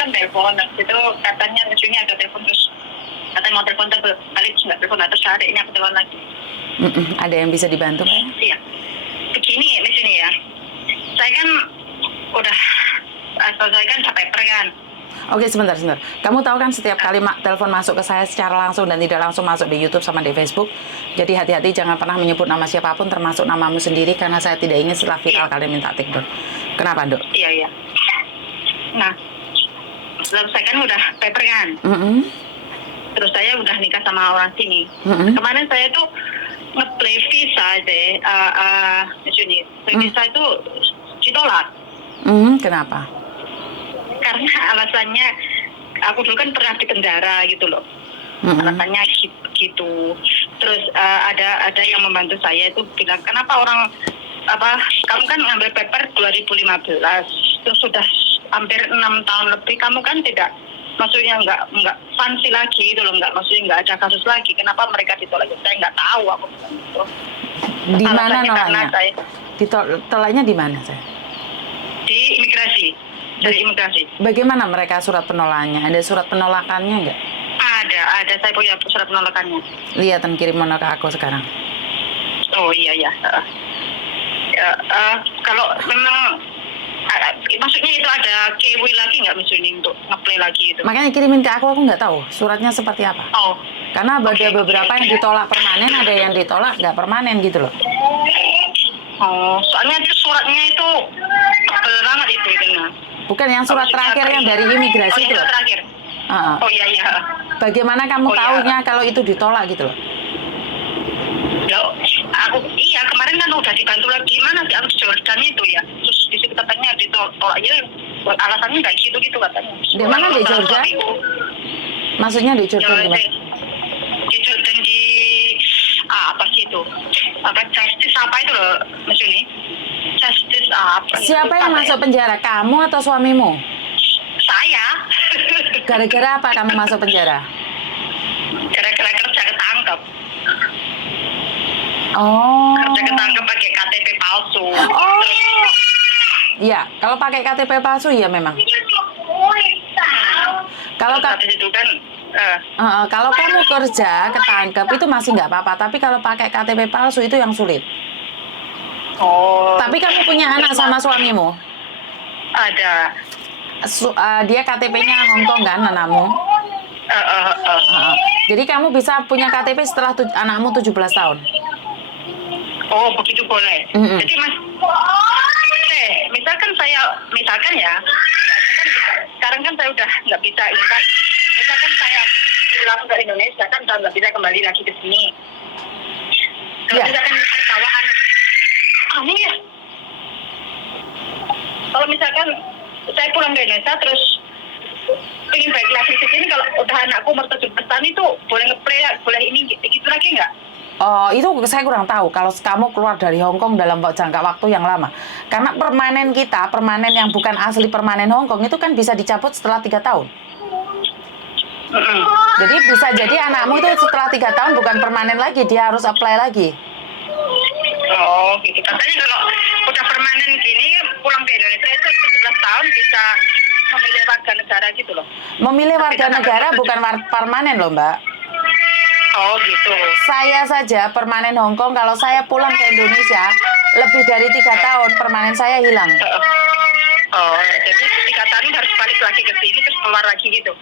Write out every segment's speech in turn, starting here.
kan telepon, itu katanya ujungnya ada telepon terus katanya mau telepon balik nggak telepon terus ada ini aku telepon lagi. Ada yang bisa dibantu nggak? Iya, begini di sini ya. Saya kan udah saya kan paper kan. Oke, sebentar. Kamu tahu kan setiap kali telepon masuk ke saya secara langsung dan tidak langsung masuk di YouTube sama di Facebook. Jadi hati-hati jangan pernah menyebut nama siapapun termasuk namamu sendiri karena saya tidak ingin setelah viral kalian minta take down. Kenapa, Dok? Iya. Nah, lalu saya kan udah paper kan. Terus saya udah nikah sama orang sini. Kemarin saya tuh nge-play visa deh, visa itu ditolak. Kenapa? Karena alasannya aku dulu kan pernah di penjara gitu loh. Alasannya gitu. Terus ada yang membantu saya itu bilang kenapa kamu kan ngambil paper 2015 terus sudah hampir 6 tahun lebih kamu kan tidak maksudnya nggak fancy lagi gitu loh, maksudnya nggak ada kasus lagi, kenapa mereka ditolak? Saya nggak tahu aku gitu. Di mana nolaknya? Ditolaknya di mana saya? Di imigrasi. Dari imigrasi. Bagaimana mereka surat penolakannya? Ada surat penolakannya nggak? Ada. Saya punya surat penolakannya. Lihat dan kirim ke aku sekarang. Oh iya. Kalau memang maksudnya itu ada KW lagi nggak misalnya untuk nge-play lagi itu? Makanya kirimin ke aku nggak tahu suratnya seperti apa. Oh. Karena ada beberapa yang ditolak permanen, ada yang ditolak nggak permanen gitu loh. Oh, soalnya itu suratnya itu tebel banget itu kan. Bukan yang surat terakhir yang dari imigrasi itu. Surat terakhir. Oh iya. Bagaimana kamu tahunya kalau itu ditolak gitu loh? Iya kemarin kan udah dibantu lagi mana sih harus Jordan itu ya. Terus di situ katanya ditolak ya alasannya nggak gitu katanya. Di mana di Jordan? Maksudnya di Jordan gimana? Di Jordan di apa sih itu? Justice apa itu loh Mas Yuni? Justice apa? Siapa yang masuk penjara? Kamu atau suamimu? Saya. Gara-gara apa kamu masuk penjara? Gara-gara kerja ketangkep. Oh. Kerja ketangkep pakai KTP palsu. Oh. Iya, kalau pakai KTP palsu ya memang. Kalau itu kan kalau kamu kerja ketangkep itu masih nggak apa-apa, tapi kalau pakai KTP palsu itu yang sulit. Oh. Tapi kamu punya anak sama suamimu? Ada. Dia KTP-nya Hongkong kan anakmu? Jadi kamu bisa punya KTP setelah anakmu 17 tahun? Oh begitu boleh. Jadi mas, misalkan ya, sekarang kan saya udah nggak bisa ini kan. Misalkan saya pulang ke Indonesia kan udah nggak bisa kembali lagi ke sini. Kalau misalkan saya bawa anak, ini ya. Kalau misalkan saya pulang ke Indonesia terus ingin balik lagi ke sini, kalau udah anakku umur 17 tahun itu boleh nge-play, boleh ini gitu lagi nggak? Oh, itu saya kurang tahu kalau kamu keluar dari Hong Kong dalam jangka waktu yang lama. Karena permanen yang bukan asli permanen Hong Kong itu kan bisa dicabut setelah 3 tahun. Jadi bisa jadi anakmu itu setelah 3 tahun bukan permanen lagi, dia harus apply lagi. Oh, gitu. Katanya kalau udah permanen gini, pulang ke Indonesia itu 17 tahun bisa memilih warga negara gitu loh. Memilih warga negara bukan permanen loh, Mbak. Oh gitu. Saya saja permanen Hong Kong, kalau saya pulang ke Indonesia lebih dari 3 tahun permanen saya hilang. Oh, jadi 3 tahun harus balik lagi ke sini terus keluar lagi gitu.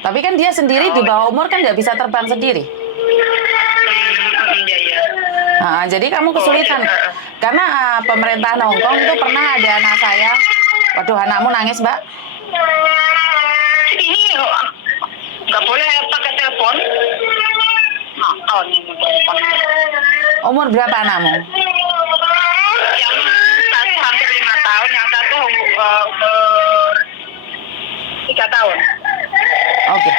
Tapi kan dia sendiri di bawah umur kan nggak bisa terbang sendiri. Iya. Jadi kamu kesulitan. Karena pemerintahan Hong Kong itu pernah ada anak saya. Waduh, anakmu nangis, Mbak. Ini nggak boleh pakai telepon. Umur berapa anakmu? Yang satu hampir 5 tahun, yang satu umur 3 tahun. Oke.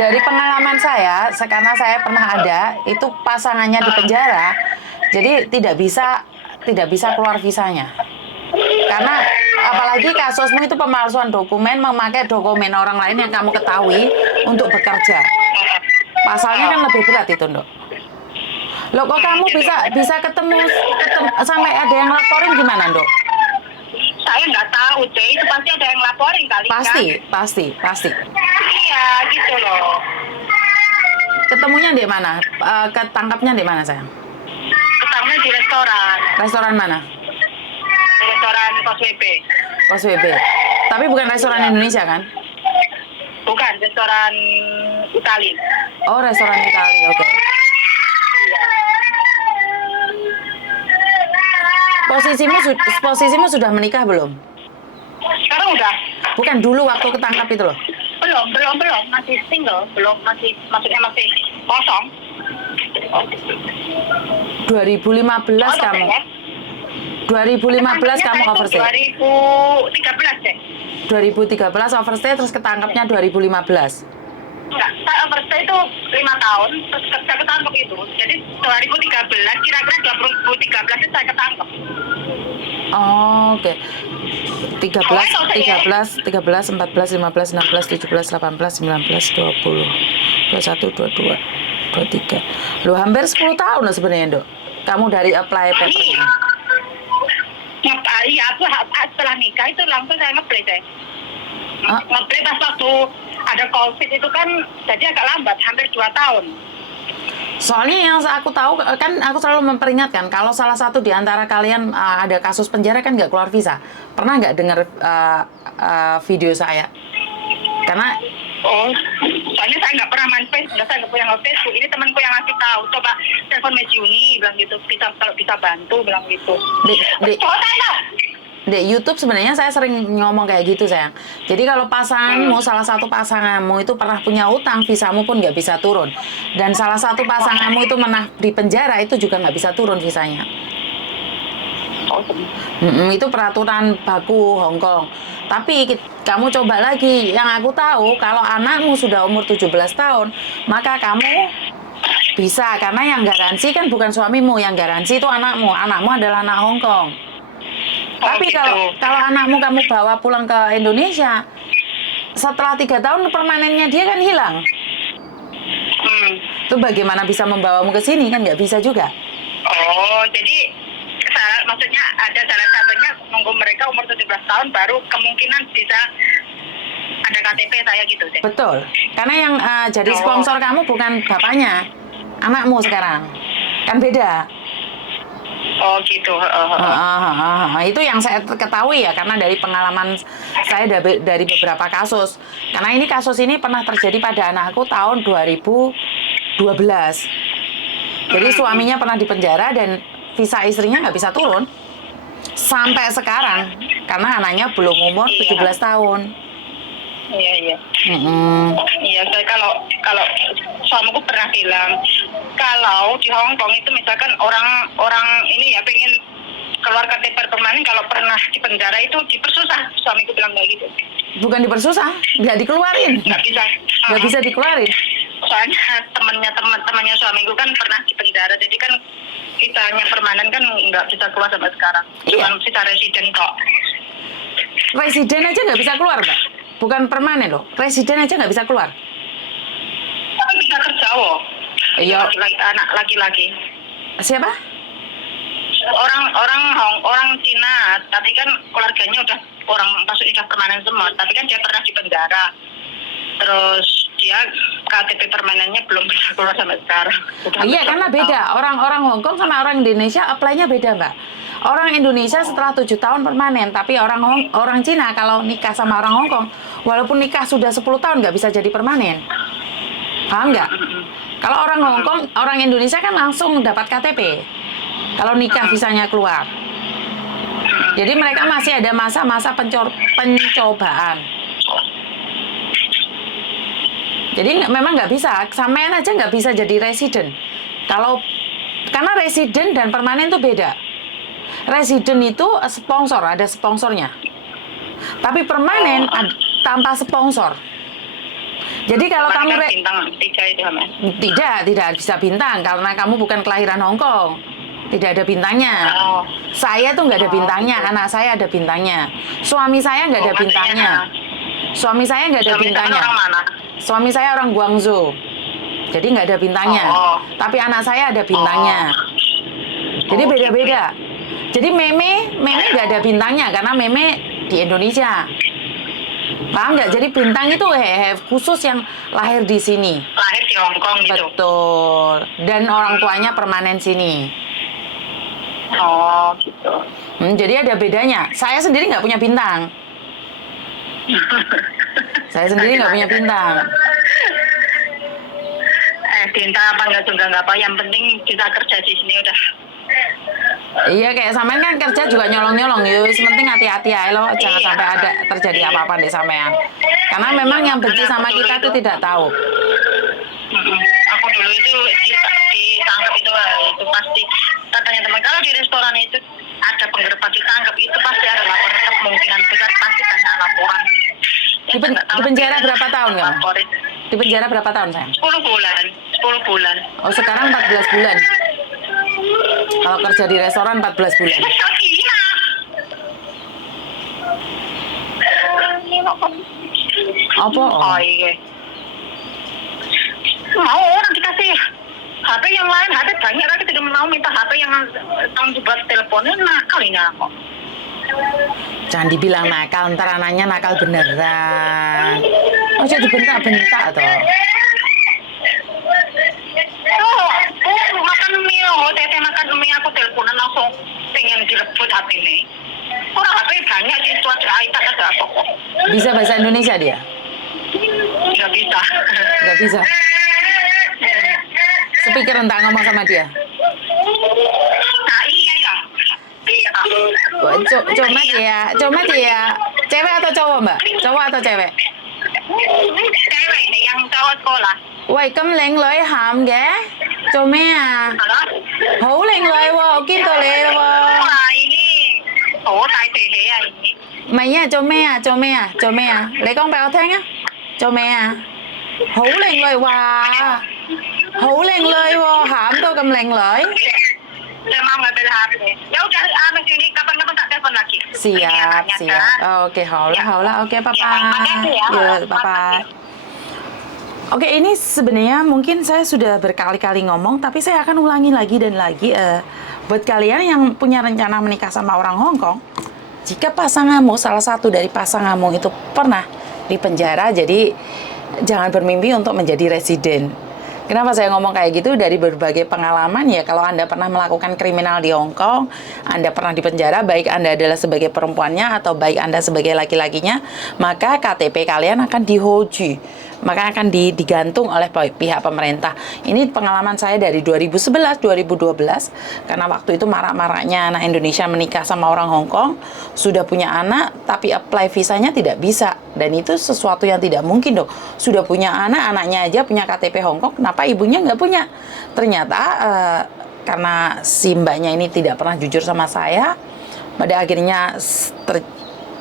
Dari pengalaman saya, karena saya pernah ada, itu pasangannya di penjara, jadi tidak bisa keluar visanya. Karena apalagi kasusmu itu pemalsuan dokumen, memakai dokumen orang lain yang kamu ketahui untuk bekerja. Pasalnya kan lebih berat itu, Dok. Loh, kok kamu bisa ketemu sampai ada yang laporin gimana, Dok? saya nggak tahu deh, itu pasti ada yang laporin kali Pasti. Iya, gitu loh. Ketemunya di mana? Ketangkapnya di mana, sayang? Ketangkapnya di restoran. Restoran mana? Di restoran Pos WP. Pos WB. Tapi bukan restoran Indonesia kan? Bukan, restoran Itali. Oh, restoran Itali, oke. Posisimu sudah menikah belum? Sekarang udah. Bukan dulu waktu ketangkap itu loh. Belum, masih single, maksudnya masih kosong. 2015 kamu. 2015 kamu overstay. 2013 deh. 2013 overstay terus ketangkapnya 2015. Enggak, saya overstay itu 5 tahun, terus saya ketangkep itu. Jadi 2013, kira-kira 2013 itu saya ketangkep. Oh, oke. 13, 14, 15, 16, 17, 18, 19, 20, 21, 22, 23. Loh, hampir 10 tahun loh sebenarnya, Dok. Kamu dari apply papernya. Iya, aku setelah nikah itu langsung saya ngeplay deh. Ngeplay pas waktu ada COVID itu kan jadi agak lambat, hampir 2 tahun. Soalnya yang aku tahu kan aku selalu memperingatkan kalau salah satu di antara kalian ada kasus penjara kan nggak keluar visa. Pernah nggak dengar video saya? Karena soalnya saya nggak pernah main Facebook, saya nggak punya Facebook. Ini temanku yang ngasih tahu, coba telepon Mejuni, bilang gitu, kalau bisa bantu, bilang gitu. Di YouTube sebenarnya saya sering ngomong kayak gitu, sayang. Jadi kalau pasanganmu, salah satu pasanganmu itu pernah punya utang, visamu pun nggak bisa turun. Dan salah satu pasanganmu itu pernah di penjara, itu juga nggak bisa turun visanya. Itu peraturan baku Hong Kong. Tapi kamu coba lagi, yang aku tahu kalau anakmu sudah umur 17 tahun, maka kamu bisa, karena yang garansi kan bukan suamimu, yang garansi itu anakmu. Anakmu adalah anak Hong Kong. Tapi kalau anakmu kamu bawa pulang ke Indonesia, setelah 3 tahun permanennya dia kan hilang. Itu bagaimana bisa membawamu ke sini, kan nggak bisa juga. Oh, jadi maksudnya ada salah satunya nunggu mereka umur 17 tahun baru kemungkinan bisa ada KTP saya gitu deh. Betul. Karena yang jadi sponsor kamu bukan bapaknya, anakmu sekarang. Kan beda. Oh gitu. Itu yang saya ketahui ya, karena dari pengalaman saya dari beberapa kasus. Karena ini kasus ini pernah terjadi pada anakku tahun 2012. Jadi suaminya pernah dipenjara dan visa istrinya nggak bisa turun sampai sekarang karena anaknya belum umur 17 tahun. Iya. Iya, saya kalau suamiku pernah bilang kalau di Hong Kong itu misalkan orang ini ya pengen keluar KTP permanen, kalau pernah di penjara itu dipersusah, suamiku bilang kayak gitu. Bukan dipersusah, nggak dikeluarin. Nggak bisa dikeluarin. Soalnya temannya suamiku kan pernah di penjara, jadi kan visanya permanen kan nggak bisa keluar sampai sekarang. Cuma visa residen kok. Residen aja nggak bisa keluar, Mbak. Bukan permanen loh, residen aja nggak bisa keluar. Tapi bisa kerja loh. Iya. Anak laki-laki. Siapa? Orang Cina, tapi kan keluarganya maksudnya udah permanen semua, tapi kan dia pernah di penjara. Terus dia KTP permanennya belum bisa keluar sampai sekarang. Iya, karena beda. Orang Hong Kong sama orang Indonesia apply-nya beda, Mbak. Orang Indonesia setelah 7 tahun permanen, tapi orang Cina kalau nikah sama orang Hong Kong, walaupun nikah sudah 10 tahun nggak bisa jadi permanen. Paham nggak? Kalau orang Hong Kong, orang Indonesia kan langsung dapat KTP. Kalau nikah visanya keluar. Jadi mereka masih ada masa-masa pencobaan. Jadi memang nggak bisa, sampean aja nggak bisa jadi resident. Karena resident dan permanen itu beda. Resident itu sponsor, ada sponsornya. Tapi permanen tanpa sponsor. Jadi kalau kamu bintang 3 itu tidak bisa bintang karena kamu bukan kelahiran Hong Kong. Tidak ada bintangnya. Saya tuh nggak ada bintangnya, anak saya ada bintangnya. Suami saya nggak ada bintangnya. Suami saya nggak ada bintangnya. Orang mana? Suami saya orang Guangzhou. Jadi nggak ada bintangnya. Tapi anak saya ada bintangnya. Jadi beda-beda. Jadi meme nggak ada bintangnya karena meme di Indonesia. Paham nggak? Jadi bintang itu khusus yang lahir di sini. Lahir di Hong Kong gitu. Betul. Dan orang tuanya permanen sini. Oh gitu. Jadi ada bedanya. Saya sendiri nggak punya bintang. Saya sendiri nggak punya bintang. Bintang apa enggak juga nggak apa. Yang penting kita kerja di sini udah. Iya, kayak sampean kan kerja juga nyolong-nyolong. Yus, penting hati-hati ya lo. Jangan sampai ada terjadi apa-apa di sampean. Karena memang yang benci sama kita itu tidak tahu. Aku dulu itu ditangkap itu pasti katanya teman, kalau di restoran itu ada penggerbekan ditangkap itu pasti ada laporan, kemungkinan besar pasti banyak laporan. Di penjara berapa tahun kamu? Di penjara berapa tahun sayang? 10 bulan. Oh, sekarang 14 bulan. Kalau kerja di restoran 14 bulan. Apa? Oh iya. Mau orang dikasih HP yang lain, HP banyak tapi tidak mau minta HP yang tanggung buat teleponnya, nakal ini aku. Jangan dibilang nakal, ntar anaknya nakal beneran. Oh, jadi bentak-bentak toh. Makan mie, teteh makan mie, aku teleponan langsung pengen direbut HP ini. Orang HP banyak di itu ada apa kok. Bisa bahasa Indonesia dia? Nggak bisa. Nggak bisa. Speaker entah ngomong sama dia. Nah iya ya. Iya. Cuma dia. Cewek atau cowok mbak? Cowok atau cewek? Cewek ini yang cowok sekolah. Vậy câm lệnh lợi hàm ghé cho mẹ à Halo? hữu lệnh lợi vô kim tổ lệ vô Wah ini. Oh, tai teh ya ini. mày nha cho mẹ à lấy con bèo thanh á cho mẹ à hữu lệnh lợi hòa hữu lệnh lợi vô hàm tôi cầm lệnh lợi Saya mau ngambil HP. Ya udah, nanti ini kapan-kapan tak telepon lagi. siap Ini siap oke hậu lah oke bye bye bye bye. Oke, ini sebenarnya mungkin saya sudah berkali-kali ngomong, tapi saya akan ulangi lagi dan lagi. Buat kalian yang punya rencana menikah sama orang Hong Kong, jika pasanganmu, salah satu dari pasanganmu itu pernah di penjara, jadi jangan bermimpi untuk menjadi residen. Kenapa saya ngomong kayak gitu? Dari berbagai pengalaman ya, kalau Anda pernah melakukan kriminal di Hong Kong, Anda pernah di penjara, baik Anda adalah sebagai perempuannya atau baik Anda sebagai laki-lakinya, maka KTP kalian akan dihoji, maka akan digantung oleh pihak pemerintah. Ini pengalaman saya dari 2011, 2012, karena waktu itu marak-maraknya anak Indonesia menikah sama orang Hong Kong, sudah punya anak, tapi apply visanya tidak bisa. Dan itu sesuatu yang tidak mungkin dong. Sudah punya anak, anaknya aja punya KTP Hong Kong, kenapa ibunya nggak punya? Ternyata karena si mbaknya ini tidak pernah jujur sama saya, pada akhirnya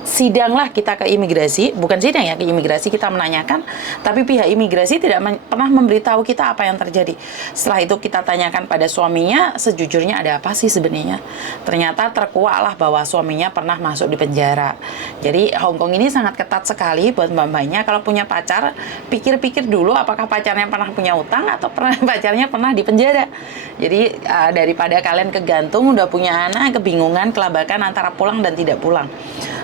sidanglah kita ke imigrasi, bukan sidang ya, ke imigrasi kita menanyakan, tapi pihak imigrasi tidak pernah memberitahu kita apa yang terjadi. Setelah itu kita tanyakan pada suaminya, sejujurnya ada apa sih sebenarnya. Ternyata terkuaklah bahwa suaminya pernah masuk di penjara. Jadi Hong Kong ini sangat ketat sekali buat mbak-mbaknya. Kalau punya pacar, pikir-pikir dulu apakah pacarnya pernah punya utang atau pacarnya pernah di penjara. Jadi daripada kalian kegantung, udah punya anak, kebingungan, kelabakan antara pulang dan tidak pulang.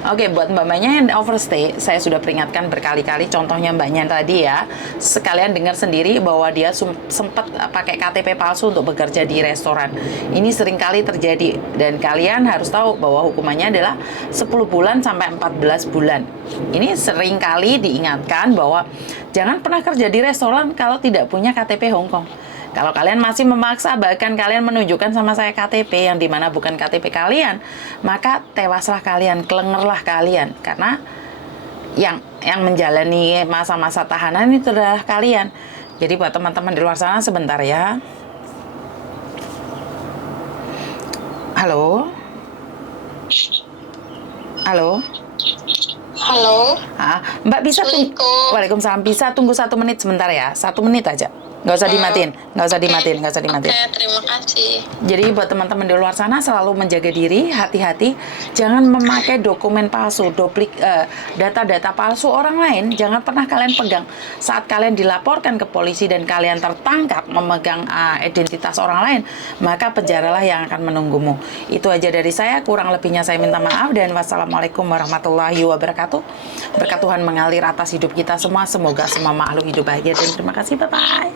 Oke, buat mbak-mbaknya yang overstay, saya sudah peringatkan berkali-kali, contohnya mbaknya tadi ya, sekalian dengar sendiri bahwa dia sempat pakai KTP palsu untuk bekerja di restoran. Ini sering kali terjadi, dan kalian harus tahu bahwa hukumannya adalah 10 bulan sampai 14 bulan. Ini sering kali diingatkan bahwa jangan pernah kerja di restoran kalau tidak punya KTP Hong Kong. Kalau kalian masih memaksa, bahkan kalian menunjukkan sama saya KTP yang dimana bukan KTP kalian, maka tewaslah kalian, kelengerlah kalian. Karena yang menjalani masa-masa tahanan itu adalah kalian. Jadi buat teman-teman di luar sana, sebentar ya. Halo? Halo? Halo. Mbak bisa tunggu. Waalaikumsalam. Bisa tunggu 1 menit sebentar ya. 1 menit aja. Nggak usah dimatiin, nggak usah dimatiin, nggak usah dimatiin. Oke, terima kasih. Jadi buat teman-teman di luar sana selalu menjaga diri, hati-hati, jangan memakai dokumen palsu, data-data palsu orang lain, jangan pernah kalian pegang. Saat kalian dilaporkan ke polisi dan kalian tertangkap memegang identitas orang lain, maka penjaralah yang akan menunggumu. Itu aja dari saya, kurang lebihnya saya minta maaf dan wassalamualaikum warahmatullahi wabarakatuh. Berkat Tuhan mengalir atas hidup kita semua, semoga semua makhluk hidup bahagia dan terima kasih, bye-bye.